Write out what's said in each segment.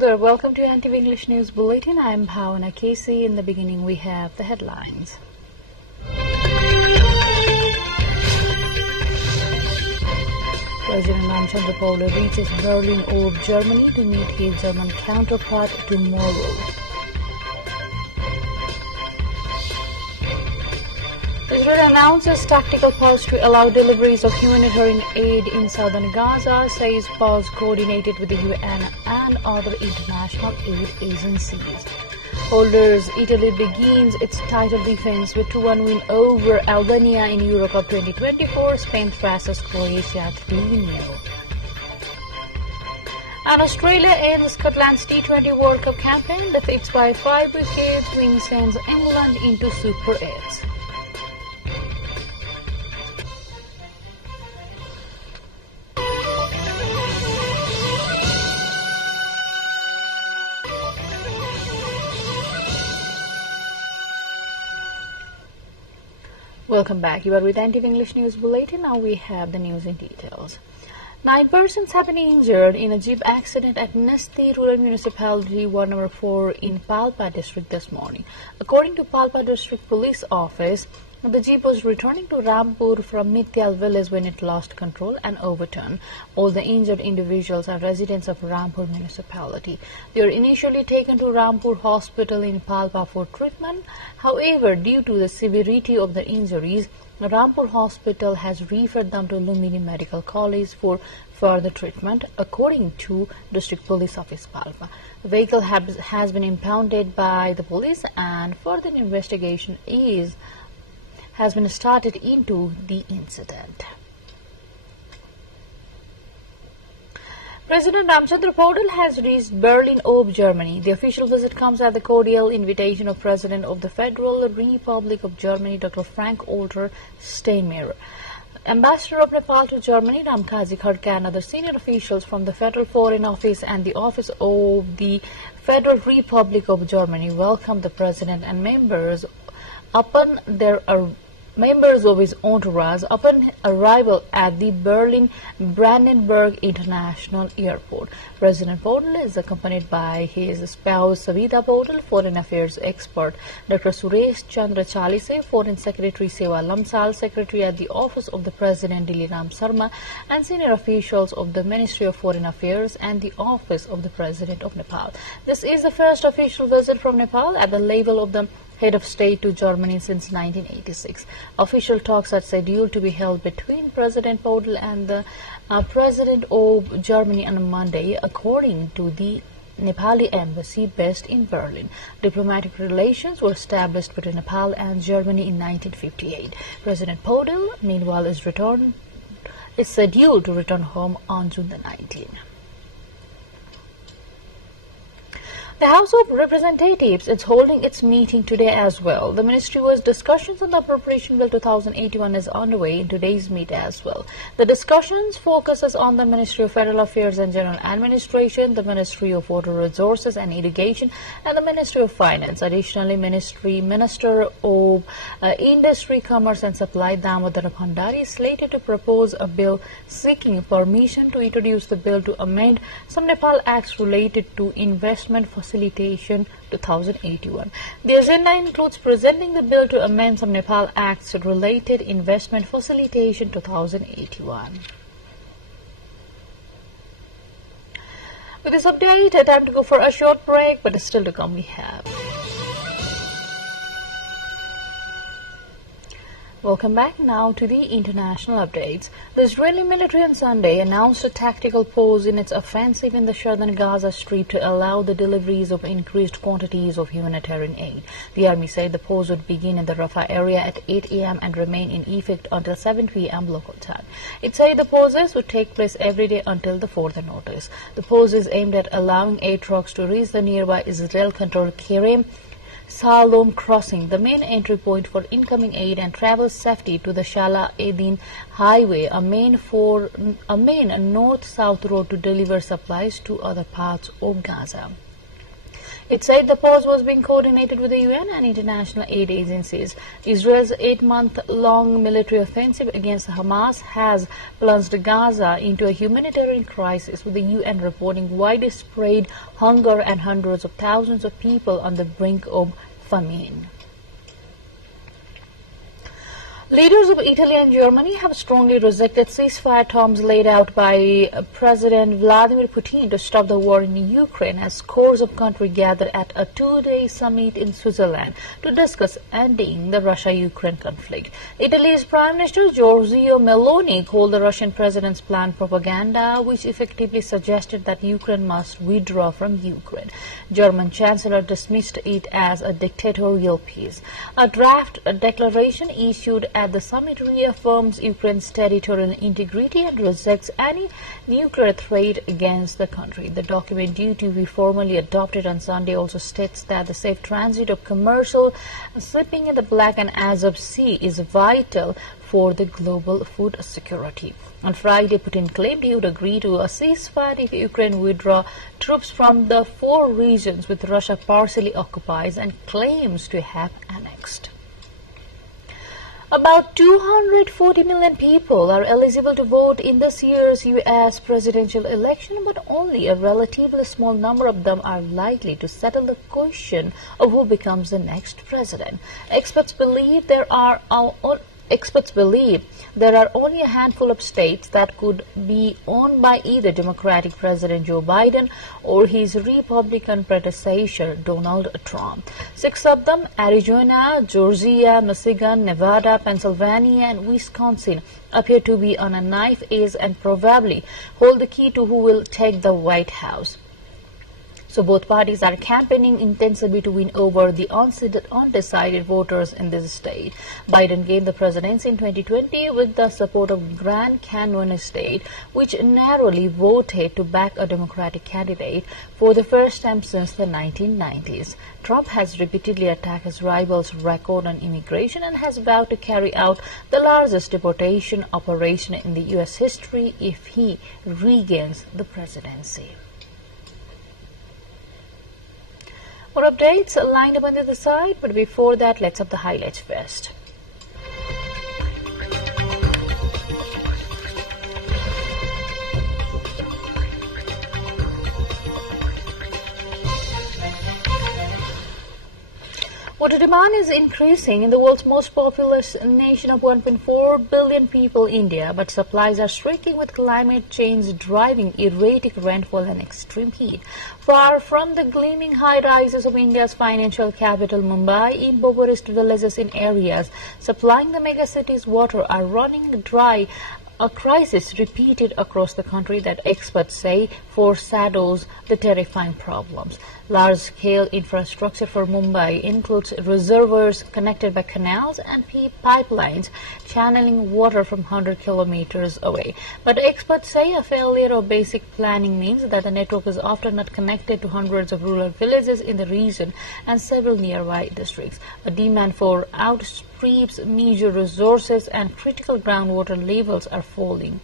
brother. Welcome to NTV English News Bulletin. I am Bhavana Casey. In the beginning, we have the headlines. President Nepal reaches Berlin of Germany to meet his German counterpart tomorrow. Israel announces tactical pause to allow deliveries of humanitarian aid in southern Gaza, says pause coordinated with the UN and other international aid agencies. Holders Italy begins its title defense with 2-1 win over Albania in Eurocup 2024. Spain thrashes Croatia 3-0. And Australia ends Scotland's T20 World Cup campaign. Defeats by 5 wickets, win sends England into Super 8. Welcome back. You are with NTV English News Bulletin. Now we have the news in details. 9 persons have been injured in a jeep accident at Nesti Rural Municipality Ward Number 4 in Palpa district this morning. According to Palpa District Police Office, the jeep was returning to Rampur from Mityal village when it lost control and overturned. All the injured individuals are residents of Rampur municipality. They were initially taken to Rampur Hospital in Palpa for treatment. However, due to the severity of the injuries, Rampur Hospital has referred them to Lumini Medical College for further treatment, according to District Police Office Palpa. The vehicle has been impounded by the police and further investigation has been started into the incident. President Ramchandra Paudel has reached Berlin of Germany. The official visit comes at the cordial invitation of President of the Federal Republic of Germany, Dr. Frank-Walter Steinmeier. Ambassador of Nepal to Germany, Ramkaji Khadka, and other senior officials from the Federal Foreign Office and the Office of the Federal Republic of Germany welcomed the President and members of his entourage upon arrival at the Berlin-Brandenburg International Airport. President Paudel is accompanied by his spouse Savita Paudel, Foreign Affairs expert Dr. Suresh Chandra Chalise, Foreign Secretary Sewa Lamsal, Secretary at the Office of the President Diliram Sarma, and senior officials of the Ministry of Foreign Affairs and the Office of the President of Nepal. This is the first official visit from Nepal at the level of the head of state to Germany since 1986. Official talks are scheduled to be held between President Paudel and the President of Germany on Monday, according to the Nepali embassy based in Berlin. Diplomatic relations were established between Nepal and Germany in 1958. President Paudel, meanwhile, is scheduled to return home on June the 19th. The House of Representatives is holding its meeting today as well. The ministry-wise discussions on the Appropriation Bill 2081 is underway in today's meet as well. The discussions focuses on the Ministry of Federal Affairs and General Administration, the Ministry of Water Resources and Irrigation, and the Ministry of Finance. Additionally, Minister of Industry, Commerce and Supply, Damodar Bhandari, is slated to propose a bill seeking permission to introduce the bill to amend some Nepal acts related to investment Facilitation 2081. The agenda includes presenting the bill to amend some Nepal Acts related Investment Facilitation 2081. With this update, time to go for a short break, but still to come we have. Welcome back now to the international updates. The Israeli military on Sunday announced a tactical pause in its offensive in the southern Gaza Strip to allow the deliveries of increased quantities of humanitarian aid. The army said the pause would begin in the Rafah area at 8 a.m. and remain in effect until 7 p.m. local time. It said the pauses would take place every day until the further notice. The pause is aimed at allowing aid trucks to reach the nearby Israel-controlled Kerem Salom crossing, the main entry point for incoming aid and travel safety to the Shala Edin Highway, a main north-south road to deliver supplies to other parts of Gaza. It said the pause was being coordinated with the UN and international aid agencies. Israel's 8-month-long military offensive against Hamas has plunged Gaza into a humanitarian crisis, with the UN reporting widespread hunger and hundreds of thousands of people on the brink of famine. Leaders of Italy and Germany have strongly rejected ceasefire terms laid out by President Vladimir Putin to stop the war in Ukraine, as scores of countries gathered at a two-day summit in Switzerland to discuss ending the Russia-Ukraine conflict. Italy's Prime Minister Giorgia Meloni called the Russian president's plan propaganda, which effectively suggested that Ukraine must withdraw from Ukraine. German Chancellor dismissed it as a dictatorial peace. A draft declaration issued at the summit reaffirms Ukraine's territorial integrity and rejects any nuclear threat against the country. The document, due to be formally adopted on Sunday, also states that the safe transit of commercial shipping in the Black and Azov Sea is vital for the global food security. On Friday, Putin claimed he would agree to a ceasefire if Ukraine withdraw troops from the 4 regions which Russia partially occupies and claims to have annexed. About 240 million people are eligible to vote in this year's U.S. presidential election, but only a relatively small number of them are likely to settle the question of who becomes the next president. Experts believe there are only a handful of states that could be owned by either Democratic President Joe Biden or his Republican predecessor Donald Trump. 6 of them, Arizona, Georgia, Michigan, Nevada, Pennsylvania, and Wisconsin, appear to be on a knife edge and probably hold the key to who will take the White House. So both parties are campaigning intensively to win over the undecided voters in this state. Biden gained the presidency in 2020 with the support of Grand Canyon State, which narrowly voted to back a Democratic candidate for the first time since the 1990s. Trump has repeatedly attacked his rival's record on immigration and has vowed to carry out the largest deportation operation in the U.S. history if he regains the presidency. More updates lined up on the other side, but before that, let's have the highlights first. Water demand is increasing in the world's most populous nation of 1.4 billion people, India, but supplies are shrinking with climate change driving erratic rainfall and extreme heat. Far from the gleaming high-rises of India's financial capital, Mumbai, impoverished villages in areas supplying the megacity's water are running dry. A crisis repeated across the country that experts say foreshadows the terrifying problems. Large-scale infrastructure for Mumbai includes reservoirs connected by canals and pipelines channeling water from 100 kilometers away. But experts say a failure of basic planning means that the network is often not connected to hundreds of rural villages in the region and several nearby districts. A demand for outstreams major resources and critical groundwater levels are falling.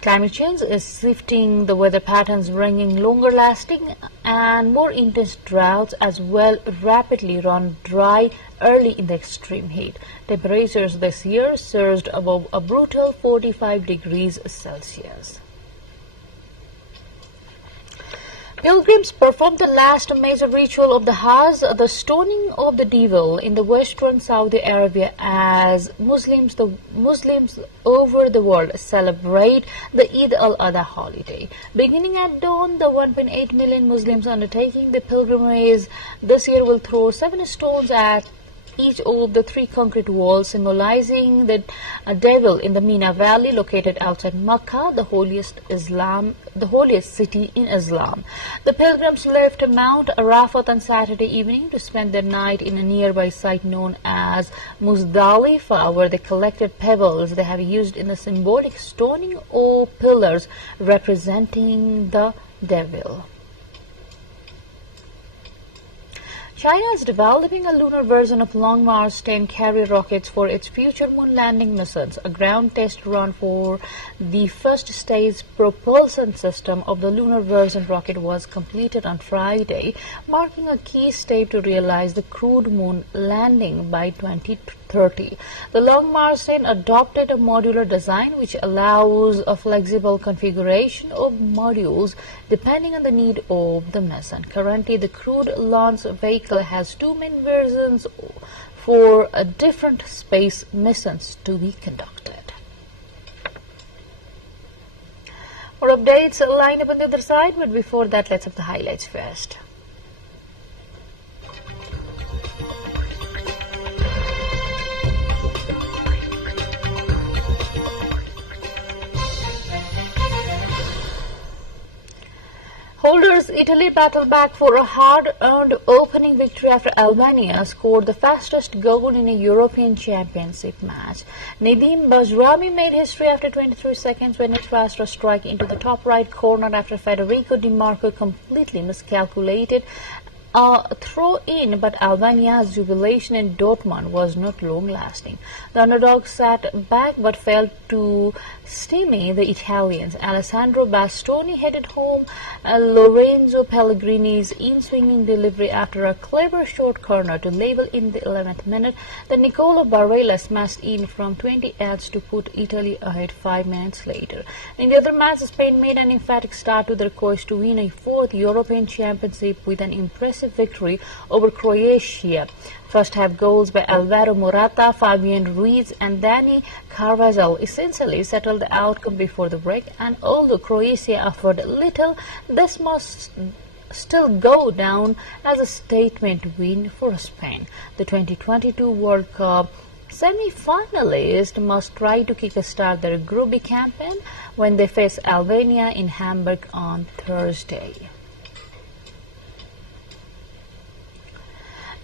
Climate change is shifting the weather patterns, bringing longer-lasting and more intense droughts as well rapidly run dry early in the extreme heat. Temperatures this year surged above a brutal 45 degrees Celsius. Pilgrims performed the last major ritual of the Hajj, the stoning of the devil, in the western Saudi Arabia as Muslims over the world celebrate the Eid al-Adha holiday. Beginning at dawn, the 1.8 million Muslims undertaking the pilgrimage this year will throw 7 stones at each of the 3 concrete walls, symbolizing the devil in the Mina Valley, located outside Makkah, the holiest city in Islam. The pilgrims left Mount Arafat on Saturday evening to spend their night in a nearby site known as Muzdalifah, where they collected pebbles they have used in the symbolic stoning of pillars representing the devil. China is developing a lunar version of Long March 10 carrier rockets for its future moon landing missions. A ground test run for the first stage propulsion system of the lunar version rocket was completed on Friday, marking a key step to realize the crewed moon landing by 2030. The Long March 10 adopted a modular design which allows a flexible configuration of modules depending on the need of the mission. Currently, the crewed launch vehicle has two main versions for different space missions to be conducted. More updates line up on the other side, but before that, let's have the highlights first. Holders Italy battled back for a hard-earned opening victory after Albania scored the fastest goal in a European Championship match. Nedim Bajrami made history after 23 seconds when it flashed a strike into the top right corner after Federico Di Marco completely miscalculated a throw-in, but Albania's jubilation in Dortmund was not long-lasting. The underdogs sat back but failed to stymie the Italians. Alessandro Bastoni headed home Lorenzo Pellegrini's in-swinging delivery after a clever short corner to level in the 11th minute. Then Nicola Barella smashed in from 20 yards to put Italy ahead 5 minutes later. In the other match, Spain made an emphatic start to their quest to win a fourth European Championship with an impressive victory over Croatia. First half goals by Alvaro Morata, Fabian Ruiz and Dani Carvajal essentially settled the outcome before the break, and although Croatia offered little, this must still go down as a statement win for Spain. The 2022 World Cup semi-finalists must try to kick-start their Group B campaign when they face Albania in Hamburg on Thursday.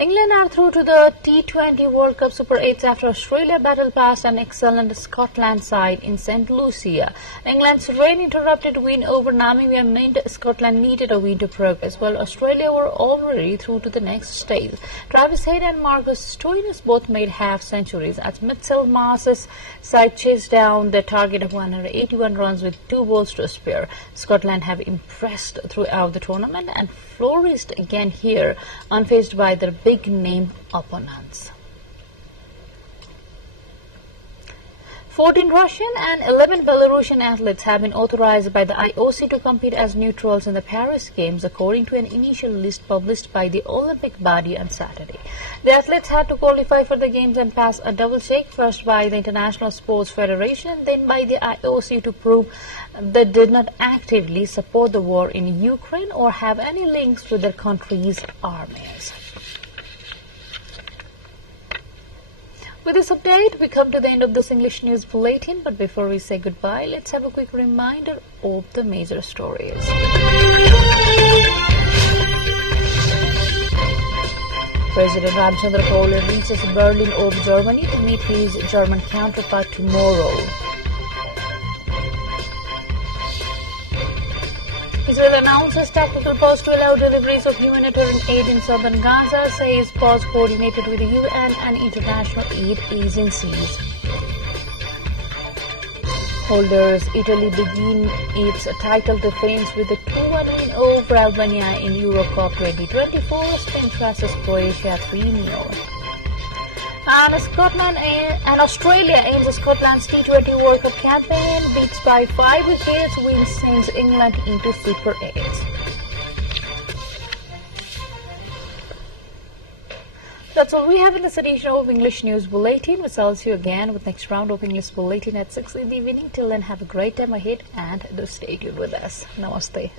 England are through to the T20 World Cup Super 8 after Australia battled past an excellent Scotland side in St. Lucia. England's rain-interrupted win over Namibia meant Scotland needed a win to progress, while Australia were already through to the next stage. Travis Head and Marcus Stoinis both made half-centuries as Mitchell Marsh's side chased down their target of 181 runs with 2 balls to spare. Scotland have impressed throughout the tournament and flourished again here, unfazed by their big-name opponents. 14 Russian and 11 Belarusian athletes have been authorized by the IOC to compete as neutrals in the Paris Games, according to an initial list published by the Olympic body on Saturday. The athletes had to qualify for the Games and pass a double check, first by the International Sports Federation, then by the IOC, to prove they did not actively support the war in Ukraine or have any links to their country's armies. With this update, we come to the end of this English News Bulletin, but before we say goodbye, let's have a quick reminder of the major stories. President Ramchandra Poland reaches Berlin of Germany to meet his German counterpart tomorrow. Israel announces tactical pause to allow deliveries of humanitarian aid in southern Gaza, says pause coordinated with the UN and international aid agencies. Holders Italy begin its title defense with a 2-1 win over Albania in Euro Cup 2024. Spain crosses Croatia 3-0. And Scotland and Australia ends Scotland's T20 World Cup campaign, beats by 5 wickets, wins sends England into Super 8. That's all we have in this edition of English News Bulletin. We'll see you again with next round of English Bulletin at 6 in the evening. Till then, have a great time ahead and do stay tuned with us. Namaste.